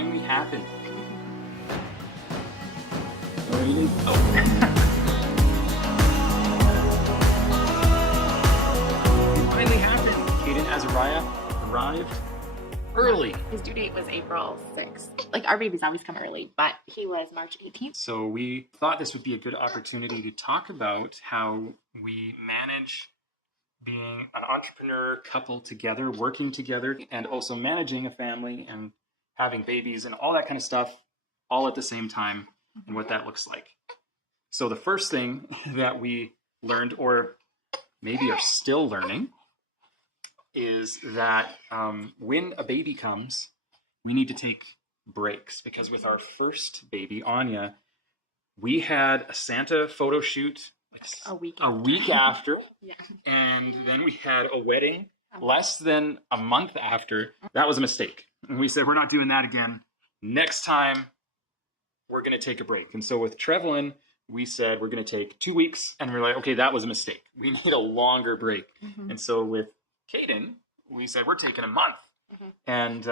finally happened. It finally happened. Caden Azariah arrived early. His due date was April 6th. Like, our babies always come early, but he was March 18th. So we thought this would be a good opportunity to talk about how we manage being an entrepreneur couple together, working together, and also managing a family and having babies and all that kind of stuff all at the same time, and what that looks like. So the first thing that we learned, or maybe are still learning, is that when a baby comes, we need to take breaks, because with our first baby, Anya, we had a Santa photo shoot like a week after, Yeah. and then we had a wedding less than a month after. That was a mistake, and we said we're not doing that again. Next time, we're going to take a break. And so with Trevlyn, we said we're going to take 2 weeks, and we're like, okay, that was a mistake. We need a longer break. Mm-hmm. And so with Caden, we said we're taking a month. Mm-hmm. And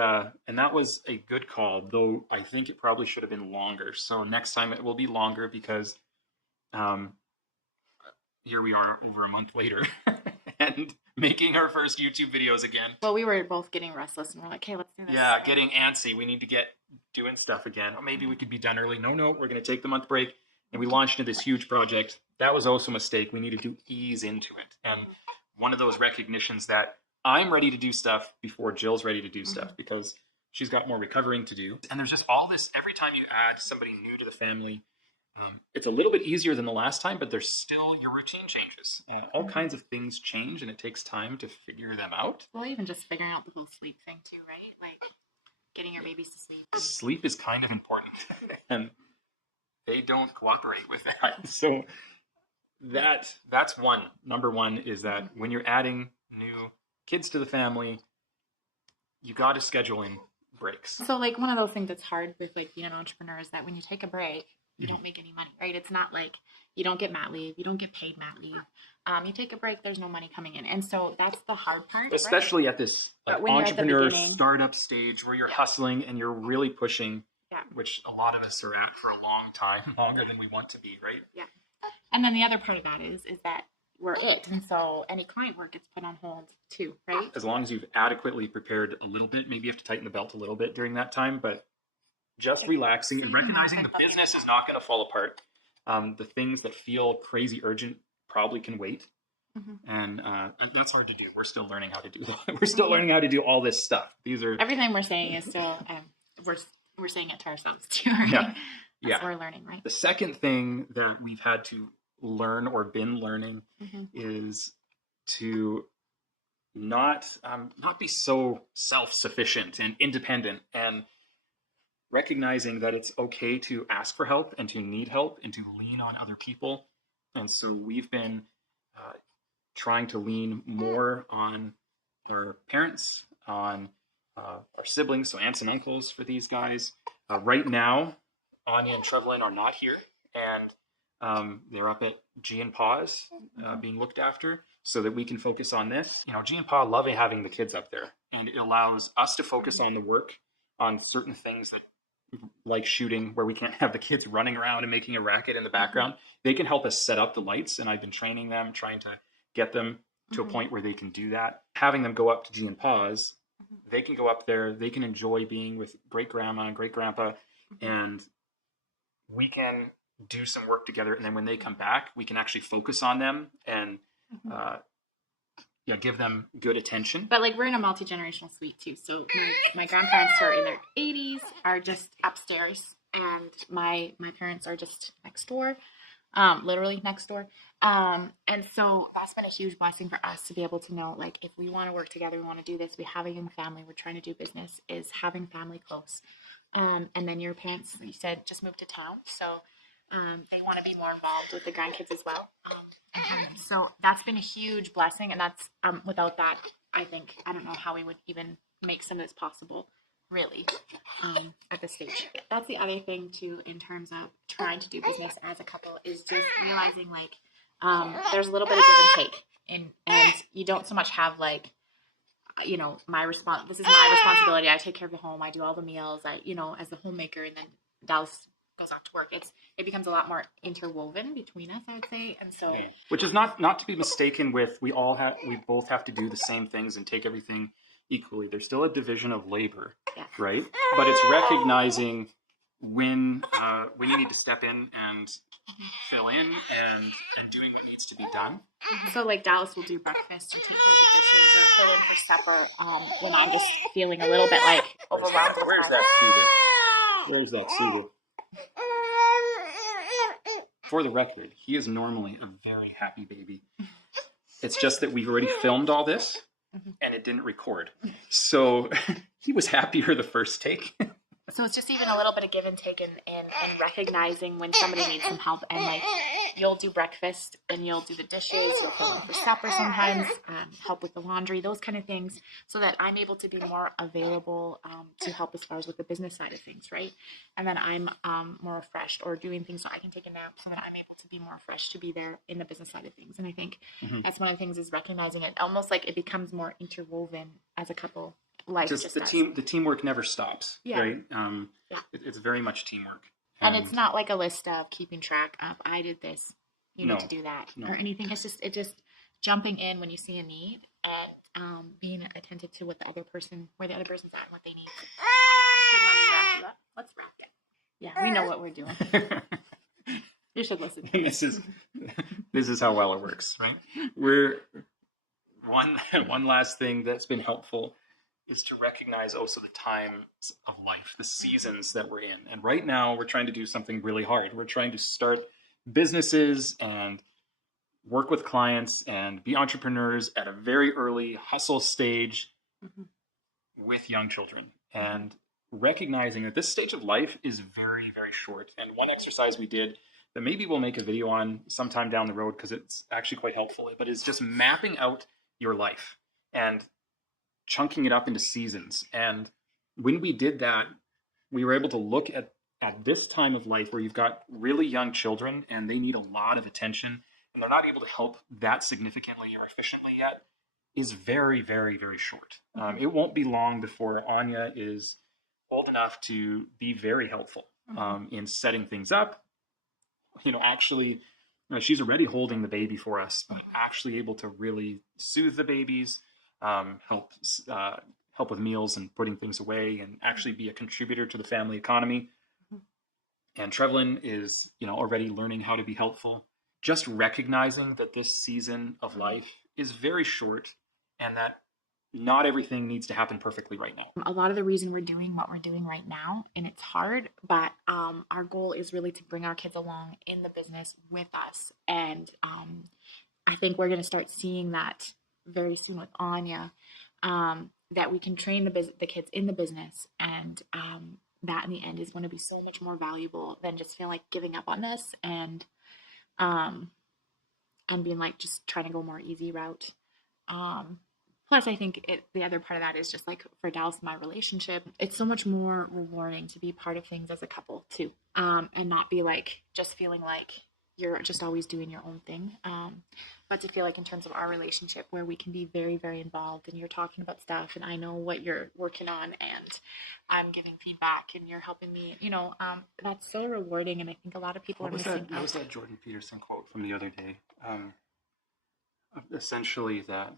that was a good call, though I think it probably should have been longer. So next time it will be longer, because here we are over a month later and making our first YouTube videos again. Well, we were both getting restless, and we're like, hey, let's do this. Yeah, getting antsy. We need to get doing stuff again. Or maybe we could be done early. No, we're going to take the month break. And we launched into this huge project. That was also a mistake. We needed to ease into it. And one of those recognitions that I'm ready to do stuff before Jill's ready to do stuff, because she's got more recovering to do. And there's just all this, every time you add somebody new to the family, it's a little bit easier than the last time, but there's still, your routine changes. All kinds of things change, and it takes time to figure them out. Well, even just figuring out the whole sleep thing too, right? Like getting your babies to sleep. Sleep is kind of important, and they don't cooperate with that. So that's one. Number one is that when you're adding new kids to the family, you got to schedule in breaks. So like one of those things that's hard with like being an entrepreneur is that when you take a break, you don't make any money, right? It's not like you don't get mat leave, you don't get paid mat leave. You take a break, there's no money coming in. And so that's the hard part. Especially right? at this when you're at the entrepreneur beginning. startup stage where you're hustling and you're really pushing, which a lot of us are at for a long time, longer than we want to be, right? Yeah. And then the other part of that is that we're it. And so any client work gets put on hold too, right? As long as you've adequately prepared a little bit, maybe you have to tighten the belt a little bit during that time, but just relaxing and recognizing the business is not going to fall apart. The things that feel crazy urgent probably can wait. And that's hard to do. We're still learning how to do that. We're still learning how to do all this stuff. These are everything we're saying is still we're saying it to ourselves too, right? Yeah. We're learning, right? The second thing that we've had to learn or been learning is to not be so self-sufficient and independent, and recognizing that it's okay to ask for help and to need help and to lean on other people. And so we've been trying to lean more on our parents, on our siblings, so aunts and uncles for these guys. Right now, Anya and Trevlyn are not here, and they're up at G and Pa's being looked after, so that we can focus on this. You know, G and Pa love having the kids up there, and it allows us to focus on the work, on certain things that, like shooting, where we can't have the kids running around and making a racket in the background. They can help us set up the lights, and I've been training them, trying to get them to a point where they can do that. Having them go up to G and Pa's, they can go up there, they can enjoy being with great grandma and great grandpa, and we can do some work together. And then when they come back, we can actually focus on them and give them good attention. But like, we're in a multi-generational suite too. So my grandparents are in their 80s, are just upstairs, and my parents are just next door, literally next door. And so that's been a huge blessing for us to be able to know, like, if we want to work together, we want to do this, we have a young family, we're trying to do business, is having family close. And then your parents, you said, just moved to town, so they want to be more involved with the grandkids as well. So that's been a huge blessing, and that's without that, I don't know how we would even make some of this possible, really, at this stage. That's the other thing too, in terms of trying to do business as a couple, is just realizing like there's a little bit of give and take, and you don't so much have like you know, this is my responsibility. I take care of the home. I do all the meals. You know, as the homemaker, and then Dallas goes off to work. It becomes a lot more interwoven between us, I would say. And so, which is not to be mistaken with we both have to do the same things and take everything equally. There's still a division of labor, right? But it's recognizing when you need to step in and fill in and doing what needs to be done. So like Dallas will do breakfast or take care of the dishes or fill in for supper when I'm just feeling a little bit like overwhelmed. Where's that soother? Where's that soother? For the record, he is normally a very happy baby. It's just that we've already filmed all this and it didn't record. So he was happier the first take. So it's just even a little bit of give and take and recognizing when somebody needs some help. And like, you'll do breakfast and you'll do the dishes, you'll fill in for supper sometimes, help with the laundry, those kind of things, so that I'm able to be more available to help as far as with the business side of things, right? And then I'm more refreshed or doing things so I can take a nap so that I'm able to be more fresh to be there in the business side of things. And I think that's one of the things is recognizing it, almost like it becomes more interwoven as a couple. Life just the teamwork never stops, right? It's very much teamwork, and it's not like a list of keeping track of I did this, you need to do that, or anything. It's just jumping in when you see a need and being attentive to what where the other person's at and what they need. Let's wrap it. Yeah, we know what we're doing. You should listen. This is how well it works, right? We're one last thing that's been helpful is to recognize also the times of life, the seasons that we're in. And right now we're trying to do something really hard. We're trying to start businesses and work with clients and be entrepreneurs at a very early hustle stage with young children. And recognizing that this stage of life is very, very short. And one exercise we did that maybe we'll make a video on sometime down the road because it's actually quite helpful, but it's just mapping out your life and chunking it up into seasons. And when we did that, we were able to look at this time of life where you've got really young children and they need a lot of attention and they're not able to help that significantly or efficiently yet, is very, very, very short. It won't be long before Anya is old enough to be very helpful in setting things up. You know, actually, she's already holding the baby for us, but actually able to really soothe the babies, help with meals and putting things away, and actually be a contributor to the family economy. And Trevlyn is, already learning how to be helpful. Just recognizing that this season of life is very short and that not everything needs to happen perfectly right now. A lot of the reason we're doing what we're doing right now, and it's hard, but our goal is really to bring our kids along in the business with us. And I think we're going to start seeing that very soon with Anya, that we can train the kids in the business, and that in the end is going to be so much more valuable than just feeling like giving up on this and being like just trying to go more easy route. Plus, I think the other part of that is just like for Dallas and my relationship, it's so much more rewarding to be part of things as a couple too, and not be like just feeling like you're just always doing your own thing, but to feel like in terms of our relationship where we can be very, very involved and you're talking about stuff and I know what you're working on and I'm giving feedback and you're helping me, that's so rewarding. And I think a lot of people are missing that. What was that Jordan Peterson quote from the other day? Essentially that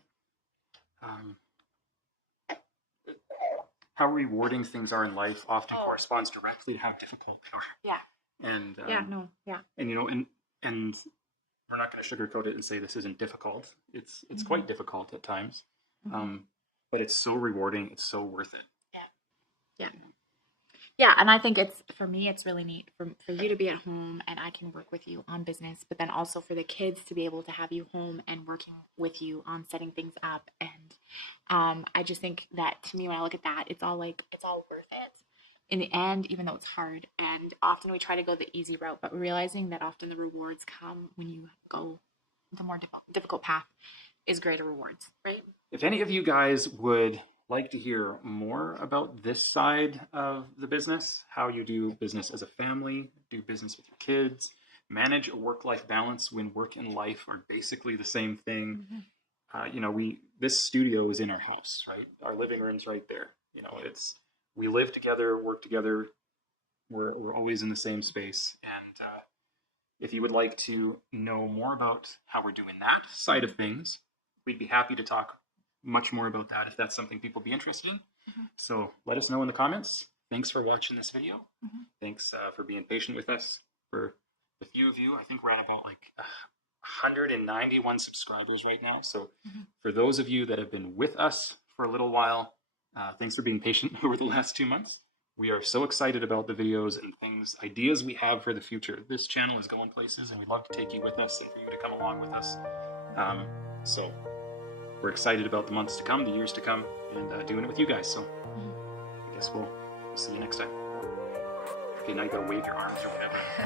how rewarding things are in life often corresponds directly to how difficult they are. Yeah. And and we're not going to sugarcoat it and say this isn't difficult. It's quite difficult at times, but it's so rewarding. It's so worth it. Yeah, and I think for me, it's really neat for you to be at home and I can work with you on business, but then also for the kids to be able to have you home and working with you on setting things up. And I just think that to me, when I look at that, it's all worth it in the end, even though it's hard. And often we try to go the easy route, but realizing that often the rewards come when you go the more difficult path is greater rewards, right? If any of you guys would like to hear more about this side of the business, how you do business as a family, do business with your kids, manage a work-life balance when work and life are basically the same thing, this studio is in our house, right? Our living room's right there. We live together, work together. We're always in the same space. And if you would like to know more about how we're doing that side of things, we'd be happy to talk much more about that if that's something people be interested in. So let us know in the comments. Thanks for watching this video. Thanks for being patient with us. For the few of you, I think we're at about like 191 subscribers right now. So for those of you that have been with us for a little while, thanks for being patient over the last 2 months. We are so excited about the videos and ideas we have for the future. This channel is going places, and we'd love to take you with us and for you to come along with us. So we're excited about the months to come, the years to come, and doing it with you guys. So I guess we'll see you next time. Okay, now you gotta wave your arms or whatever. I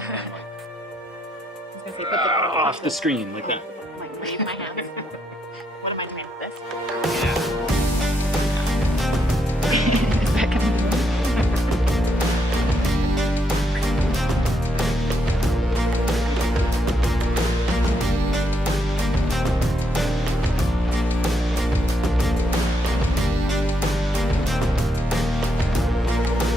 was gonna say, put the Off the screen like that. like wave my hands.